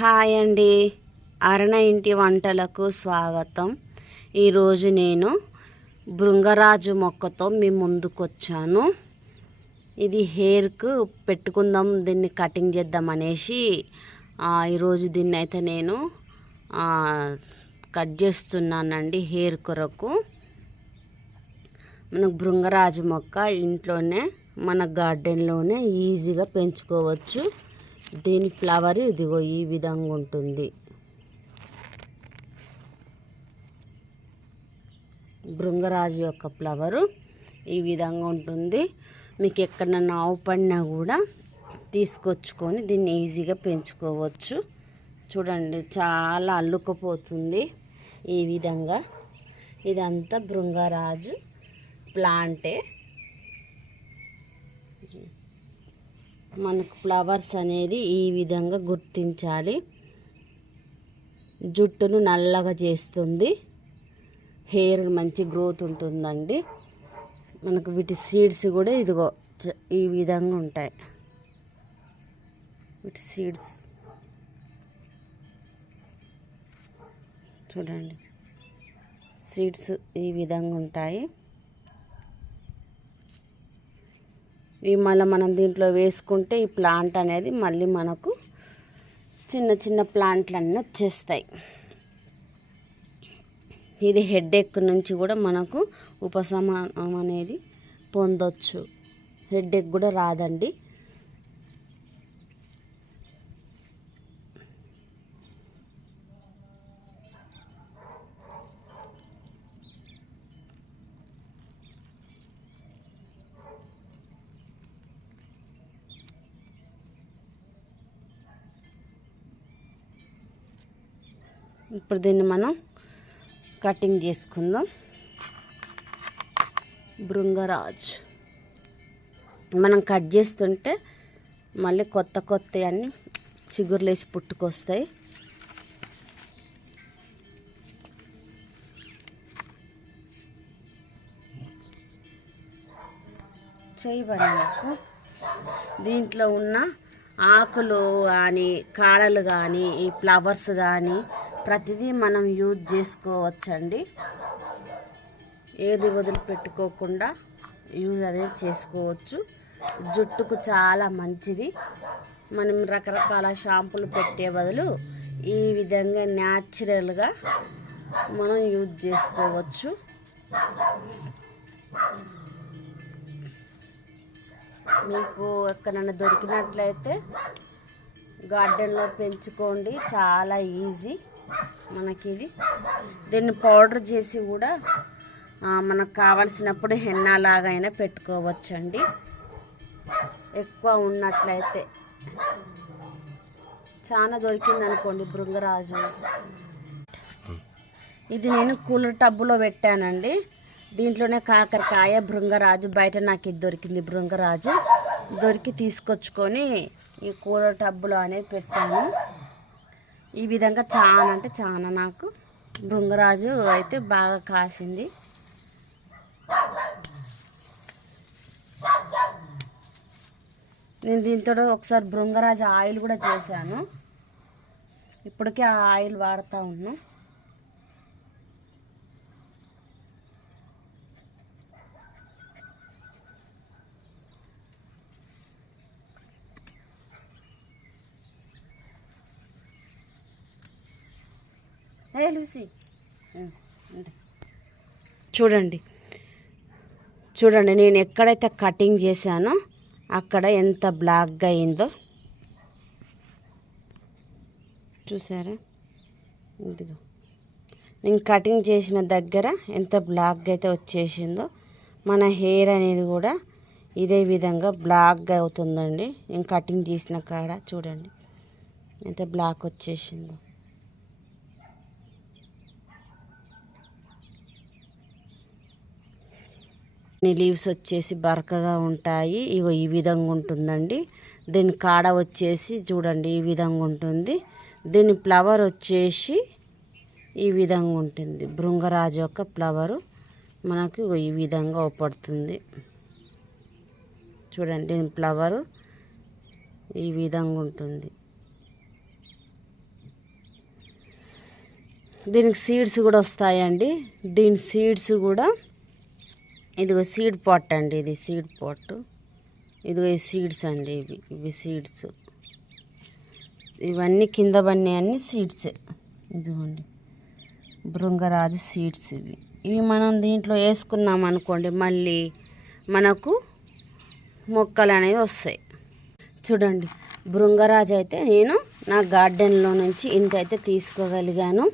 Hi అండి, అరుణ ఇంటి వంటలకు స్వాగతం. ఈరోజు నేను భృంగరాజు మొక్కతో మీ ముందుకు వచ్చాను. ఇది హెయిర్కు పెట్టుకుందాం, దీన్ని కటింగ్ చేద్దాం అనేసి ఈరోజు దీన్ని అయితే నేను కట్ చేస్తున్నానండి హెయిర్ కొరకు. మనకు భృంగరాజు మొక్క ఇంట్లోనే మన గార్డెన్లోనే ఈజీగా పెంచుకోవచ్చు. దీని ఫ్లవర్ ఇదిగో ఈ విధంగా ఉంటుంది. భృంగరాజు యొక్క ఫ్లవరు ఈ విధంగా ఉంటుంది. మీకు ఎక్కడన్నా ఆవు పడినా కూడా తీసుకొచ్చుకొని దీన్ని ఈజీగా పెంచుకోవచ్చు. చూడండి, చాలా అల్లుకపోతుంది ఈ విధంగా. ఇదంతా భృంగరాజు ప్లాంటే. మనకు ఫ్లవర్స్ అనేది ఈ విధంగా గుర్తించాలి. జుట్టును నల్లగా చేస్తుంది, హెయిర్ మంచి గ్రోత్ ఉంటుందండి. మనకు వీటి సీడ్స్ కూడా ఇదిగో ఈ విధంగా ఉంటాయి. వీటి సీడ్స్ చూడండి, సీడ్స్ ఈ విధంగా ఉంటాయి. ఇవి మళ్ళీ మనం దీంట్లో వేసుకుంటే ఈ ప్లాంట్ అనేది మళ్ళీ మనకు చిన్న చిన్న ప్లాంట్లు అన్నీ వచ్చేస్తాయి. ఇది హెడేక్ నుంచి కూడా మనకు ఉపశమనం అనేది పొందొచ్చు. హెడేక్ కూడా రాదండి. ఇప్పుడు దీన్ని మనం కటింగ్ చేసుకుందాం. భృంగరాజ్ మనం కట్ చేస్తుంటే మళ్ళీ కొత్త కొత్త అన్నీ చిగురులేసి పుట్టుకొస్తాయి. చేయబడి దీంట్లో ఉన్న ఆకులు కానీ కాడలు కానీ ఈ ఫ్లవర్స్ కానీ ప్రతిదీ మనం యూజ్ చేసుకోవచ్చండి. ఏది వదిలిపెట్టుకోకుండా యూజ్ అనేది చేసుకోవచ్చు. జుట్టుకు చాలా మంచిది. మనం రకరకాల షాంపూలు పెట్టే బదులు ఈ విధంగా న్యాచురల్గా మనం యూజ్ చేసుకోవచ్చు. మీకు ఎక్కడైనా దొరికినట్లయితే గార్డెన్లో పెంచుకోండి, చాలా ఈజీ మనకి ఇది. దీన్ని పౌడర్ చేసి కూడా మనకు కావలసినప్పుడు హెన్నా లాగైనా పెట్టుకోవచ్చండి. ఎక్కువ ఉన్నట్లయితే చాలా దొరికింది అనుకోండి భృంగరాజు. ఇది నేను కూలర్ టబ్బులో పెట్టానండి. దీంట్లోనే కాకరకాయ, భృంగరాజు. బయట నాకు ఇది దొరికింది భృంగరాజు. దొరికి తీసుకొచ్చుకొని ఈ కూలర్ టబ్బులో అనేది పెట్టాను. ఈ విధంగా చాలా అంటే చాలా నాకు భృంగరాజు అయితే బాగా కాసింది. నేను దీంతో ఒకసారి భృంగరాజు ఆయిల్ కూడా చేశాను. ఇప్పటికే ఆ ఆయిల్ వాడుతూ ఉన్నాను. లూసీ చూడండి చూడండి, నేను ఎక్కడైతే కటింగ్ చేశానో అక్కడ ఎంత బ్లాక్గా అయిందో చూసారా. ఇదిగో నేను కటింగ్ చేసిన దగ్గర ఎంత బ్లాక్గా అయితే వచ్చేసిందో, మన హెయిర్ అనేది కూడా ఇదే విధంగా బ్లాక్గా అవుతుందండి. నేను కటింగ్ చేసిన కాడ చూడండి ఎంత బ్లాక్ వచ్చేసిందో. లీవ్స్ వచ్చేసి బరకగా ఉంటాయి. ఇగో ఈ విధంగా ఉంటుందండి. దీని కాడ వచ్చేసి చూడండి ఈ విధంగా ఉంటుంది. దీని ఫ్లవర్ వచ్చేసి ఈ విధంగా ఉంటుంది. భృంగరాజు యొక్క ఫ్లవరు మనకు ఈ విధంగా అవపడుతుంది. చూడండి దీని ఫ్లవరు ఈ విధంగా ఉంటుంది. దీనికి సీడ్స్ కూడా వస్తాయండి. దీని సీడ్స్ కూడా ఇదిగో సీడ్ పాట్ అండి, ఇది సీడ్ పాట్. ఇదిగో ఈ సీడ్స్ అండి, ఇవి సీడ్స్. ఇవన్నీ కింద పడినాయి అన్ని సీడ్సే. ఇదిగోండి భృంగరాజు సీడ్స్. ఇవి మనం దీంట్లో వేసుకున్నాం అనుకోండి, మళ్ళీ మనకు మొక్కలు అనేవి వస్తాయి. చూడండి భృంగరాజు అయితే నేను నా గార్డెన్లో నుంచి ఇంతైతే తీసుకోగలిగాను.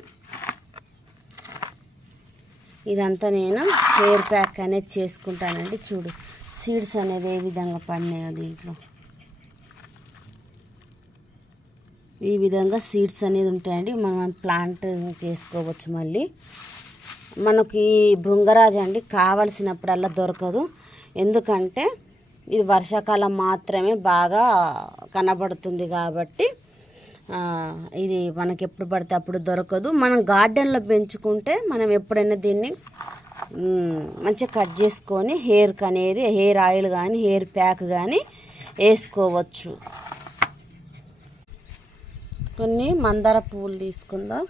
ఇదంతా నేను హెయిర్ ప్యాక్ అనేది చేసుకుంటానండి. చూడు సీడ్స్ అనేది ఏ విధంగా పడినాయో దీంట్లో. ఈ విధంగా సీడ్స్ అనేది ఉంటాయండి. మనం ప్లాంట్ చేసుకోవచ్చు. మళ్ళీ మనకు ఈ భృంగరాజు అండి కావలసినప్పుడల్లా దొరకదు. ఎందుకంటే ఇది వర్షాకాలం మాత్రమే బాగా కనబడుతుంది కాబట్టి ఇది మనకి ఎప్పుడు పడితే అప్పుడు దొరకదు. మనం గార్డెన్లో పెంచుకుంటే మనం ఎప్పుడైనా దీన్ని మంచిగా కట్ చేసుకొని హెయిర్కి అనేది హెయిర్ ఆయిల్ కానీ హెయిర్ ప్యాక్ కానీ వేసుకోవచ్చు. కొన్ని మందార పువ్వులు తీసుకుందాం.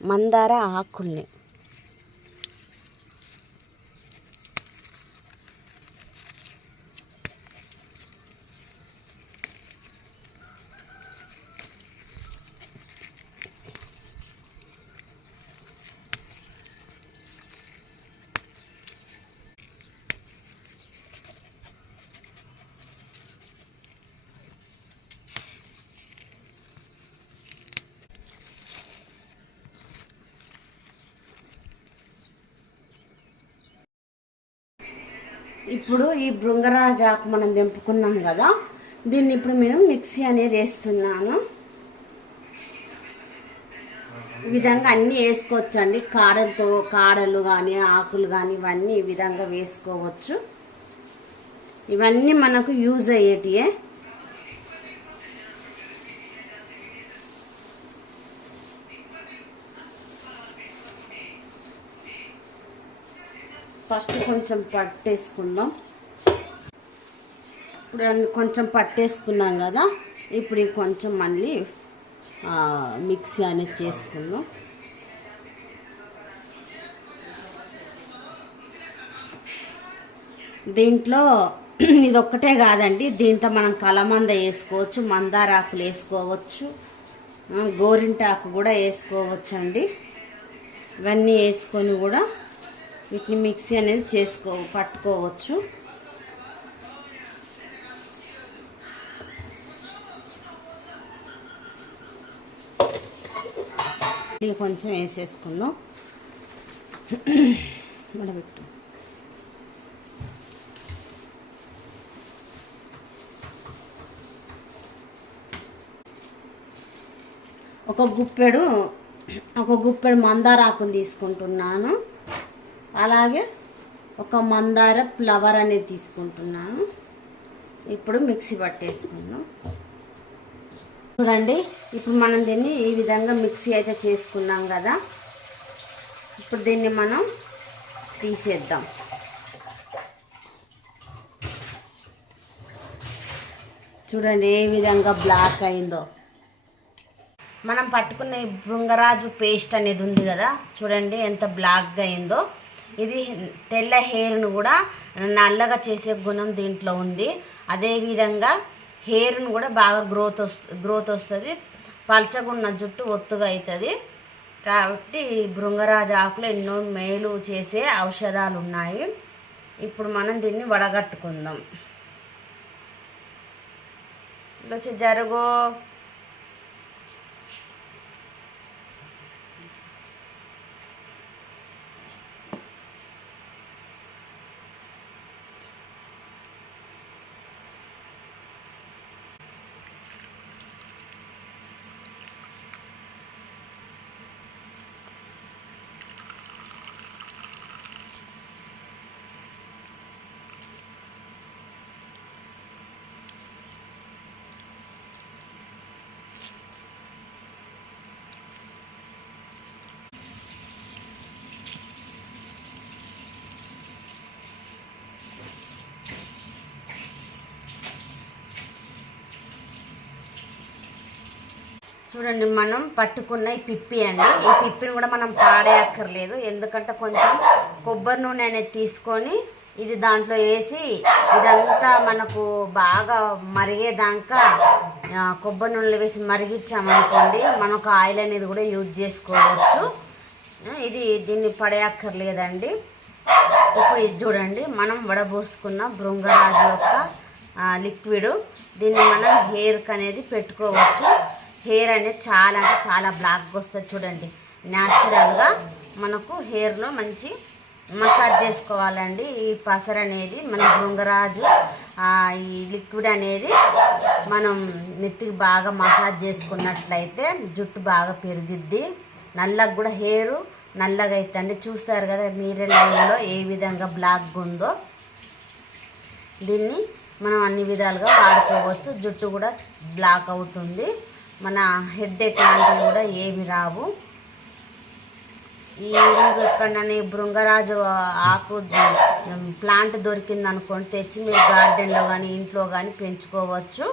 మందార ఆకుల్ని ఇప్పుడు ఈ భృంగరాజు ఆకు మనం తెంపుకున్నాం కదా, దీన్ని ఇప్పుడు నేను మిక్సీ అనేది వేస్తున్నాను. ఈ విధంగా అన్నీ వేసుకోవచ్చండి. కాడలు కానీ ఆకులు కానీ ఇవన్నీ ఈ విధంగా వేసుకోవచ్చు. ఇవన్నీ మనకు యూజ్ అయ్యేటియే. ఫస్ట్ కొంచెం పట్టేసుకుందాం. ఇప్పుడు కొంచెం పట్టేసుకున్నాం కదా, ఇప్పుడు కొంచెం మళ్ళీ మిక్సీ అనేది చేసుకుందాం. దీంట్లో ఇదొక్కటే కాదండి, దీంట్లో మనం కలమంద వేసుకోవచ్చు, మందారాకులు వేసుకోవచ్చు, గోరింటాకు కూడా వేసుకోవచ్చు అండి. ఇవన్నీ వేసుకొని కూడా వీటిని మిక్సీ అనేది పట్టుకోవచ్చు. కొంచెం వేసేసుకుందాం. వడబెట్టు. ఒక గుప్పెడు మందారాకులు తీసుకుంటున్నాను. అలాగే ఒక మందార ఫ్లవర్ అనేది తీసుకుంటున్నాను. ఇప్పుడు మిక్సీ పట్టేసుకుందాం. చూడండి ఇప్పుడు మనం దీన్ని ఈ విధంగా మిక్సీ అయితే చేసుకున్నాం కదా, ఇప్పుడు దీన్ని మనం తీసేద్దాం. చూడండి ఏ విధంగా బ్లాక్ అయిందో. మనం పట్టుకున్న భృంగరాజు పేస్ట్ అనేది ఉంది కదా, చూడండి ఎంత బ్లాక్గా అయిందో. ఇది తెల్ల హెయిర్ను కూడా నల్లగా చేసే గుణం దీంట్లో ఉంది. అదేవిధంగా హెయిర్ను కూడా బాగా గ్రోత్ వస్తుంది. పల్చగా ఉన్న జుట్టు ఒత్తుగా అవుతుంది. కాబట్టి భృంగరాజు ఆకులు ఎన్నో మేలు చేసే ఔషధాలు ఉన్నాయి. ఇప్పుడు మనం దీన్ని వడగట్టుకుందాం. తులసి జరుగు. చూడండి, మనం పట్టుకున్న ఈ పిప్పి అండి. ఈ పిప్పిని కూడా మనం పాడేయక్కర్లేదు, ఎందుకంటే కొంచెం కొబ్బరి నూనె అనేది తీసుకొని ఇది దాంట్లో వేసి ఇదంతా మనకు బాగా మరిగేదాకా కొబ్బరి నూనెలో వేసి మరిగించామనుకోండి, మనకు ఆయిల్ అనేది కూడా యూజ్ చేసుకోవచ్చు. దీన్ని పడేయక్కర్లేదండి. ఇప్పుడు ఇది చూడండి, మనం వడబోసుకున్న భృంగరాజు యొక్క లిక్విడ్. దీన్ని మనం హెయిర్కి అనేది పెట్టుకోవచ్చు. హెయిర్ అనేది చాలా అంటే చాలా బ్లాక్గా వస్తుంది. చూడండి, న్యాచురల్గా మనకు హెయిర్లో మంచి మసాజ్ చేసుకోవాలండి. ఈ పసరు అనేది మన భృంగరాజు ఈ లిక్విడ్ అనేది మనం నెత్తికి బాగా మసాజ్ చేసుకున్నట్లయితే జుట్టు బాగా పెరిగిద్ది. నల్లగా కూడా హెయిర్ నల్లగా అవుతుంది. చూస్తారు కదా మీరే లైవ్లో ఏ విధంగా బ్లాక్గా ఉందో. దీన్ని మనం అన్ని విధాలుగా వాడుకోవచ్చు. జుట్టు కూడా బ్లాక్ అవుతుంది. మన హెడ్ఏక్ లాంటివి కూడా ఏమి రావు. ఈ మీకు ఎక్కడన్నా భృంగరాజు ఆకు ప్లాంట్ దొరికింది అనుకోండి, తెచ్చి మీరు గార్డెన్లో కానీ ఇంట్లో కానీ పెంచుకోవచ్చు.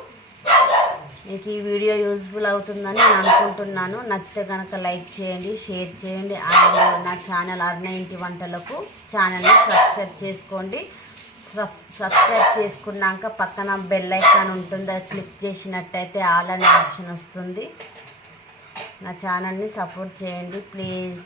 మీకు ఈ వీడియో యూజ్ఫుల్ అవుతుందని నేను అనుకుంటున్నాను. నచ్చితే కనుక లైక్ చేయండి, షేర్ చేయండి. అండ్ నా ఛానల్ అరుణ ఇంటి వంటలకు ఛానల్ని సబ్స్క్రైబ్ చేసుకోండి. సబ్స్క్రైబ్ చేసుకున్నాక పక్కన బెల్ ఐకాన్ ఉంటుంది, అది క్లిక్ చేసినట్టయితే ఆల్ అనే ఆప్షన్ వస్తుంది. నా ఛానల్ని సపోర్ట్ చేయండి ప్లీజ్.